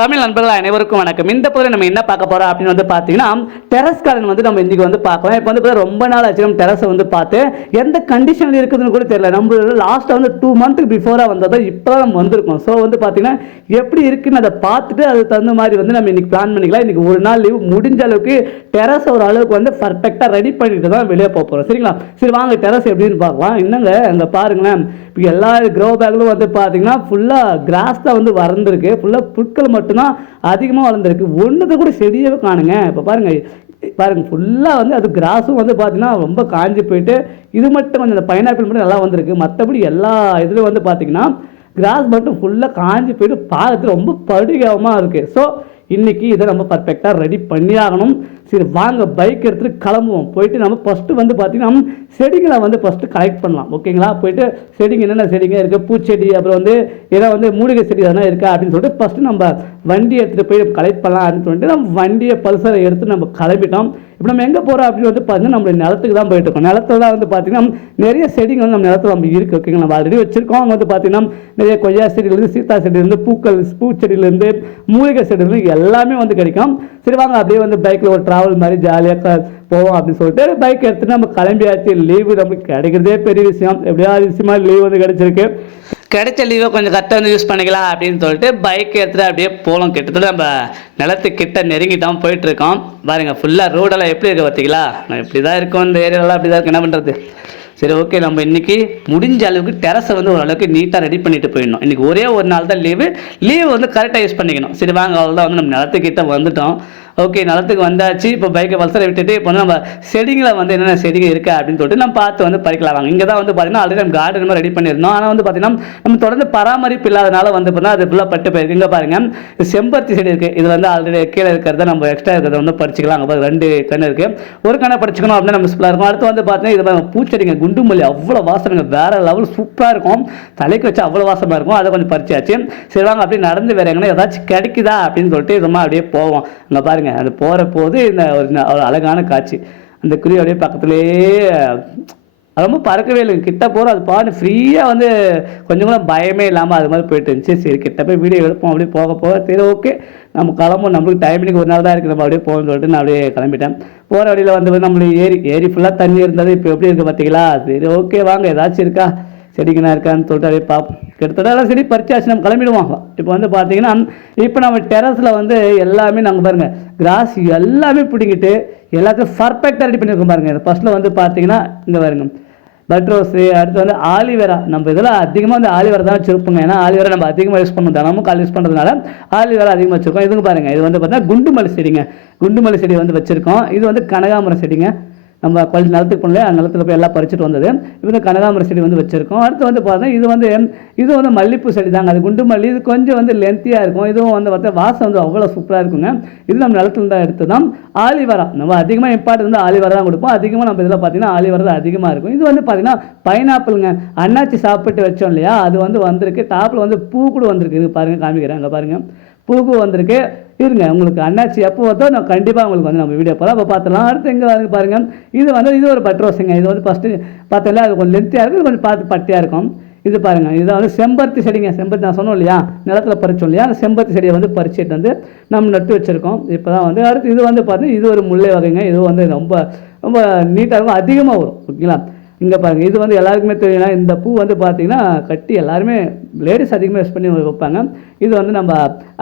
தமிழ் நண்பர்கள் அனைவருக்கும் வணக்கம். இந்த பகுதியில் நம்ம என்ன பார்க்க போறோம் அப்படின்னு வந்து பார்த்தீங்கன்னா, டெரஸ் கார்டன் வந்து நம்ம இன்னைக்கு வந்து பார்க்கலாம். இப்போ வந்து ரொம்ப நாள் ஆச்சு நம்ம டெரஸை வந்து பார்த்து எந்த கண்டிஷனில் இருக்குதுன்னு கூட தெரியல. நம்ம லாஸ்ட்டாக வந்து 2 மந்த்துக்கு பிஃபோராக வந்ததோ இப்போ நம்ம வந்திருக்கோம். ஸோ வந்து பார்த்தீங்கன்னா எப்படி இருக்குன்னு அதை பார்த்துட்டு அதுக்கு தகுந்த மாதிரி வந்து நம்ம இன்னைக்கு பிளான் பண்ணிக்கலாம். இன்னைக்கு ஒரு நாள் லீவ் முடிஞ்ச அளவுக்கு டெரஸ் ஒரு அளவுக்கு வந்து பர்ஃபெக்டாக ரெடி பண்ணிட்டு தான் வெளியே போக போகிறோம். சரிங்களா? சரி வாங்க டெரஸ் எப்படின்னு பார்க்கலாம். என்னங்க அங்கே பாருங்களேன், இப்போ எல்லா க்ரோ பேக்லும் வந்து பார்த்தீங்கன்னா ஃபுல்லாக கிராஸ் தான் வந்து வளர்ந்துருக்கு. ஃபுல்லாக புட்கள் மட்டும்தான் அதிகமாக வளர்ந்துருக்கு. ஒன்றுத்தை கூட செடியவே காணுங்க. இப்போ பாருங்கள் ஃபுல்லாக வந்து அது கிராஸும் வந்து பார்த்தீங்கன்னா ரொம்ப காஞ்சி போயிட்டு, இது மட்டும் கொஞ்சம் இந்த பைனாப்பிள் மட்டும் நல்லா வந்திருக்கு. மற்றபடி எல்லா இதுலையும் வந்து பார்த்தீங்கன்னா கிராஸ் மட்டும் ஃபுல்லாக காஞ்சி போயிட்டு பார்க்கறது ரொம்ப படுகமாக இருக்குது. ஸோ இன்றைக்கி இதை நம்ம பர்ஃபெக்டாக ரெடி பண்ணி ஆகணும். சரி வாங்க பைக் எடுத்துகிட்டு கிளம்புவோம். போயிட்டு நம்ம ஃபஸ்ட்டு வந்து பார்த்திங்கன்னா செடிகளை வந்து ஃபஸ்ட்டு கலெக்ட் பண்ணலாம். ஓகேங்களா? போயிட்டு செடிங்க என்னென்ன செடிங்க இருக்குது, பூச்செடி, அப்புறம் வந்து ஏதோ வந்து மூலிகை செடி எதனா இருக்கா அப்படின்னு சொல்லிட்டு ஃபஸ்ட்டு நம்ம வண்டி எடுத்துகிட்டு போய் கலெக்ட் பண்ணலாம் அப்படின்னு சொல்லிட்டு நம்ம வண்டியை பல்சரை எடுத்து நம்ம கிளம்பிட்டோம். இப்போ நம்ம எங்கே போகிறோம் அப்படின்னு வந்து பார்த்தீங்கன்னா நம்ம நிலத்துக்கு தான் போயிட்டு இருக்கோம். நிலத்துல வந்து பார்த்திங்கன்னா நிறைய செடிங்க வந்து நம்ம நிலத்தில் நம்ம இருக்குது. ஓகேங்களா? நம்ம ஆல்ரெடி வச்சுருக்கோம். அவங்க வந்து பார்த்திங்கன்னா நிறைய கொய்யா செடியிலேருந்து, சீத்தா செடியிலேருந்து, பூச்செடியிலேருந்து, மூலிகை செடியிலேருந்து எல்லாமே வந்து கிடைக்கும். சரி வாங்க அப்படியே வந்து பைக்கில் ஒரு ட்ராவல் மாதிரி ஜாலியாக போவோம் அப்படின்னு சொல்லிட்டு பைக் எடுத்துகிட்டு நம்ம கிளம்பியாச்சு. லீவு நமக்கு கிடைக்கிறதே பெரிய விஷயம். எப்படியாவது விஷயமா லீவ் வந்து கிடைச்சிருக்கு. கிடைச்ச லீவை கொஞ்சம் கரெக்டாக வந்து யூஸ் பண்ணிக்கலாம் அப்படின்னு சொல்லிட்டு பைக் எடுத்துகிட்டு அப்படியே போகலாம். கிட்டத்தட்ட நம்ம நிலத்துக்கிட்ட நெருங்கிட்டோம், போயிட்டுருக்கோம். பாருங்கள் ஃபுல்லாக ரோடெல்லாம் எப்படி இருக்குது பார்த்தீங்களா? இப்படி தான் இருக்கும், இந்த ஏரியாலாம் அப்படி தான் இருக்குது. என்ன பண்ணுறது? சரி ஓகே, நம்ம இன்றைக்கி முடிஞ்ச அளவுக்கு டெரஸை வந்து ஓரளவுக்கு நீட்டாக ரெடி பண்ணிட்டு போயிடணும். இன்றைக்கி ஒரே ஒரு நாள் தான் லீவு வந்து கரெக்டாக யூஸ் பண்ணிக்கணும். சரி வாங்க, அவ்வளோதான் வந்து நம்ம நிலத்துக்கிட்ட வந்துட்டோம். ஓகே, நிலத்துக்கு வந்தாச்சு. இப்போ பைக்கை பல்சரை விட்டுட்டு இப்போ வந்து நம்ம செடிங்களை வந்து என்னென்ன செடிங்க இருக்கா அப்படின்னு சொல்லிட்டு நம்ம பார்த்து வந்து பறிக்கலாம். வாங்க. இங்கே தான் வந்து பார்த்தீங்கன்னா ஆல்ரெடி நம்ம கார்டன் ரெடி பண்ணியிருந்தோம். ஆனால் வந்து பார்த்தீங்கன்னா நம்ம தொடர்ந்து பராமரிப்பு இல்லாதனால வந்து பார்த்தீங்கன்னா அது ஃபுல்லாக பட்டு போயிருக்கு. இங்கே பாருங்கள், செம்பருத்தி செடி இருக்குது. இது வந்து ஆல்ரெடி கீழே இருக்கிறத நம்ம எக்ஸ்ட்ரா இருக்கிறத வந்து பறிச்சிக்கலாம். அங்கே பாருங்க 2 கன்று இருக்குது. ஒரு கண்ணை பறிச்சிக்கணும் அப்படின்னா நம்ம சிம்பிளாக இருக்கும். அடுத்து வந்து பார்த்தீங்கன்னா இது பூச்செடிங்க, குண்டு மல்லி, அவ்வளோ வாசனைங்க, வேறு லெவல் சூப்பராக இருக்கும். தலைக்கு வச்சு அவ்வளோ வாசமாக இருக்கும். அதை கொஞ்சம் பறிச்சாச்சு. சரி வாங்க அப்படியே நடந்து வேறு எங்கன்னா ஏதாச்சும் கிடைக்குதா அப்படின்னு சொல்லிட்டு ரொம்ப அப்படியே போவோம். அங்கே பாருங்கள், அது போகிற போது இந்த ஒரு அழகான காட்சி. அந்த குருவி அப்படியே பக்கத்துலேயே ரொம்ப பறக்கவே இல்லை. கிட்ட போகிறோம், அது பாட்டு ஃப்ரீயாக வந்து கொஞ்சம் கூட பயமே இல்லாமல் அது மாதிரி போயிட்டு இருந்துச்சு. சரி கிட்ட போய் வீடியோ எடுப்போம். அப்படியே போக சரி ஓகே நம்ம கிளம்பும். நம்மளுக்கு டைமிங்க்கு ஒரு நாள் தான் இருக்குது, நம்ம அப்படியே போகணும்னு சொல்லிட்டு நான் அப்படியே கிளம்பிட்டேன். போகிற வழியில் வந்து நம்மளுக்கு ஏரி ஃபுல்லாக தண்ணி இருந்தது. இப்போ எப்படி இருக்குது பார்த்தீங்களா? சரி ஓகே வாங்க, ஏதாச்சும் இருக்கா செடிங்கண்ணா இருக்கான்னு சொல்லிட்டு அப்படியே பார்ப்போம். கிட்டத்தட்ட எல்லாம் செடி பறிச்சாச்சு, நம்ம கிளம்பிடுவோம். இப்போ வந்து பார்த்தீங்கன்னா இப்போ நம்ம டெரஸில் வந்து எல்லாமே நாங்கள் பாருங்கள் கிராஸ் எல்லாமே பிடிங்கிட்டு எல்லாத்தையும் பர்ஃபெக்டாக ரெடி பண்ணியிருக்கோம். பாருங்கள் ஃபஸ்ட்டில் வந்து பார்த்தீங்கன்னா இங்கே பாருங்க பட்ரோஸு, அடுத்து வந்து ஆலிவேரா. நம்ம இதெல்லாம் அதிகமாக வந்து ஆலிவேரா தான் வச்சுருப்போங்க. ஏன்னா ஆலிவேரா நம்ம அதிகமாக யூஸ் பண்ணோம், தினமும் கால் யூஸ் பண்ணுறதுனால ஆலிவேரா அதிகமாக வச்சுருக்கோம். இதுங்க பாருங்கள், இது வந்து பார்த்தீங்கன்னா குண்டுமல்லி செடிங்க. குண்டுமல்லி செடி வந்து வச்சுருக்கோம். இது வந்து கனகாமரம் செடிங்க. நம்ம கொஞ்சம் நிலத்துக்கு போனல அந்த நிலத்தில் போய் எல்லாம் பறிச்சுட்டு வந்தது. இப்போ வந்து கனகாமரம் செடி வந்து வச்சுருக்கோம். அடுத்து வந்து பார்த்தீங்கன்னா இது வந்து மல்லிப்பூ செடி தாங்க. அது குண்டு மல்லி. இது கொஞ்சம் வந்து லென்த்தியாக இருக்கும். இதுவும் வந்து பார்த்தா வாசம் வந்து அவ்வளோ சூப்பராக இருக்குங்க. இது நம்ம நிலத்துல தான் எடுத்து தான். ஆலிவேரா நம்ம அதிகமாக இம்பார்ட்டன் வந்து ஆலிவேரா தான் கொடுப்போம். அதிகமாக நம்ம இதில் பார்த்தீங்கன்னா ஆலிவேரா தான் அதிகமாக இருக்கும். இது வந்து பார்த்தீங்கன்னா பைனாப்பிளுங்க. அண்ணாச்சி சாப்பிட்டு வச்சோம் இல்லையா, அது வந்து வந்திருக்கு. டாப்பில் வந்து பூ கூட வந்திருக்கு. இது பாருங்கள், காமிக்கிறேன். அங்கே பாருங்கள், பூக்கு வந்திருக்கு. இருங்க, உங்களுக்கு அண்ணாச்சி எப்போ வந்தோ நான் கண்டிப்பாக உங்களுக்கு வந்து நம்ம வீடியோ போகிறோம், அப்போ பார்த்துலாம். அடுத்து எங்கே வந்து பாருங்கள், இது ஒரு பட்ரோஸுங்க. இது வந்து ஃபஸ்ட்டு பார்த்தீங்களா, அது கொஞ்சம் லென்த்தியாக இருக்குது, கொஞ்சம் பார்த்து பட்டியாக இருக்கும். இது பாருங்கள், இதை வந்து செம்பருத்தி செடிங்க. செம்பருத்தி நான் சொன்னோம் இல்லையா, நிலத்தில் பறிச்சோம் இல்லையா, அந்த செம்பருத்தி செடியை வந்து பறிச்சுட்டு வந்து நம்ம நட்டு வச்சுருக்கோம். இப்போ தான் வந்து அடுத்து இது வந்து பார்த்தீங்கன்னா இது ஒரு முல்லை வகைங்க. இது வந்து ரொம்ப ரொம்ப நீட்டாக இருக்கும், அதிகமாக வரும். ஓகேங்களா? இங்கே பாருங்கள், இது வந்து எல்லாருக்குமே தெரியும்னா இந்த பூ வந்து பார்த்தீங்கன்னா கட்டி எல்லாருமே லேடிஸ் அதிகமாக யூஸ் பண்ணி வைப்பாங்க. இது வந்து நம்ம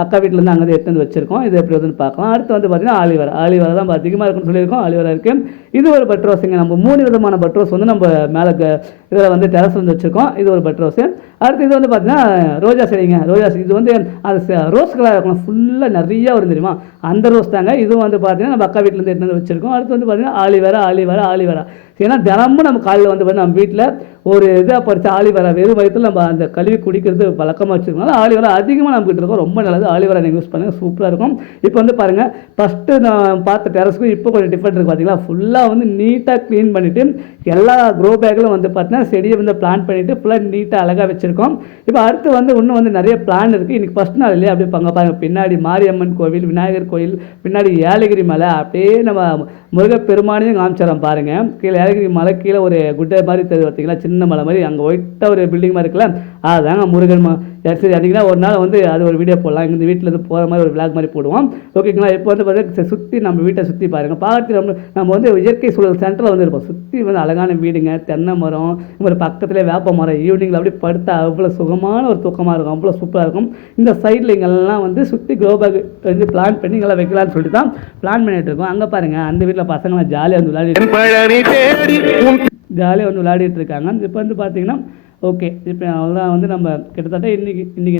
அக்கா வீட்டிலேருந்து அங்கே எடுத்து வந்து வச்சுருக்கோம். இது எப்படி வந்து பார்க்கலாம். அடுத்து வந்து பார்த்தீங்கன்னா ஆலிவேரா தான் அதிகமாக இருக்குன்னு சொல்லியிருக்கோம். ஆலிவேரா இருக்குது. இது ஒரு பட்ரோஸுங்க. நம்ம 3 விதமான பட்ரோஸ் வந்து நம்ம மேலே இதில் வந்து டெரஸ் வந்து வச்சுருக்கோம். இது ஒரு பட்ரோஸு. அடுத்து இது வந்து பார்த்தீங்கன்னா ரோஜா செடிங்க. இது வந்து அது ரோஸ் கலர் இருக்கணும், ஃபுல்லாக நிறையா வரும் தெரியுமா, அந்த ரோஸ் தாங்க. இதுவும் வந்து பார்த்தீங்கன்னா நம்ம அக்கா வீட்டிலேருந்து எடுத்து வந்து வச்சுருக்கோம். அடுத்து வந்து பார்த்தீங்கன்னா ஆலிவேரா. ஏன்னா தினமும் நம்ம காலையில் வந்து நம்ம வீட்டில் ஒரு இதாக பறித்த ஆலிவேரா வெறும் வயிற்றில் நம்ம அந்த கழுவி குடிக்கிறது வழக்கமாக வச்சுருக்கோம். ஆலிவேரா அதிகமாக நம்ம கிட்ட இருக்கோம், ரொம்ப நல்லது. ஆலிவேரா நீங்கள் யூஸ் பண்ணுங்கள், சூப்பராக இருக்கும். இப்போ வந்து பாருங்கள், ஃபஸ்ட்டு நான் பார்த்த டெரஸ்க்கும் இப்போ கொஞ்சம் டிஃப்ரெண்ட் இருக்குது பார்த்தீங்களா. ஃபுல்லாக வந்து நீட்டாக க்ளீன் பண்ணிவிட்டு எல்லா க்ரோ பேக்கிலும் வந்து பார்த்தீங்கன்னா செடியை வந்து பிளான் பண்ணிவிட்டு ஃபுல்லாக நீட்டாக அழகாக வச்சுருக்கோம். இப்போ அடுத்து வந்து இன்னும் வந்து நிறைய பிளான் இருக்குது. இன்றைக்கி ஃபஸ்ட் நாள் இல்லையா, அப்படியே பங்க பாருங்கள், பின்னாடி மாரியம்மன் கோவில், விநாயகர் கோயில், பின்னாடி ஏலகிரி மலை, அப்படியே நம்ம முருகப்பெருமானையும் காமிச்சிடறோம் பாருங்கள். கீழே ஏலகிரி மலை கீழே ஒரு குட்டை மாதிரி தெரியுது பார்த்தீங்களா, சின்ன மலை மாதிரி அங்கே ஒயிட்டாக ஒரு பில்டிங் மாதிரி இருக்குல்ல, அதுதாங்க முருகன் சரி அன்றைக்கினா ஒரு நாள் வந்து அது ஒரு வீடியோ போடலாம், இந்த வீட்டிலேருந்து போகிற மாதிரி ஒரு விளாக் மாதிரி போடுவோம். ஓகேங்களா? இப்போ வந்து பார்த்தீங்கன்னா சுற்றி நம்ம வீட்டை சுற்றி பாருங்கள், பார்த்து நம்ம வந்து இயற்கை சூழல் சென்டரில் வந்து இருப்போம். சுற்றி வந்து அழகான வீடுங்க, தென்னை மரம், ஒரு பக்கத்துலேயே வேப்ப மரம், ஈவினிங்கில் அப்படி படுத்தா அவ்வளோ சுகமான ஒரு தூக்கமாக இருக்கும், அவ்வளோ சூப்பராக இருக்கும். இந்த சைடில் இங்கெல்லாம் வந்து சுற்றி க்ரோபேக் வந்து பிளான் பண்ணி இங்கெல்லாம் வைக்கலான்னு சொல்லிட்டு தான் பிளான் பண்ணிகிட்டு இருக்கோம். அங்கே பாருங்கள் அந்த வீட்டில் பசங்களாம் ஜாலியாக வந்து விளையாடிட்டு இருக்காங்க. இப்போ வந்து பார்த்தீங்கன்னா ஓகே, இப்போ அவ்வளோதான் வந்து நம்ம கிட்டத்தட்ட இன்றைக்கி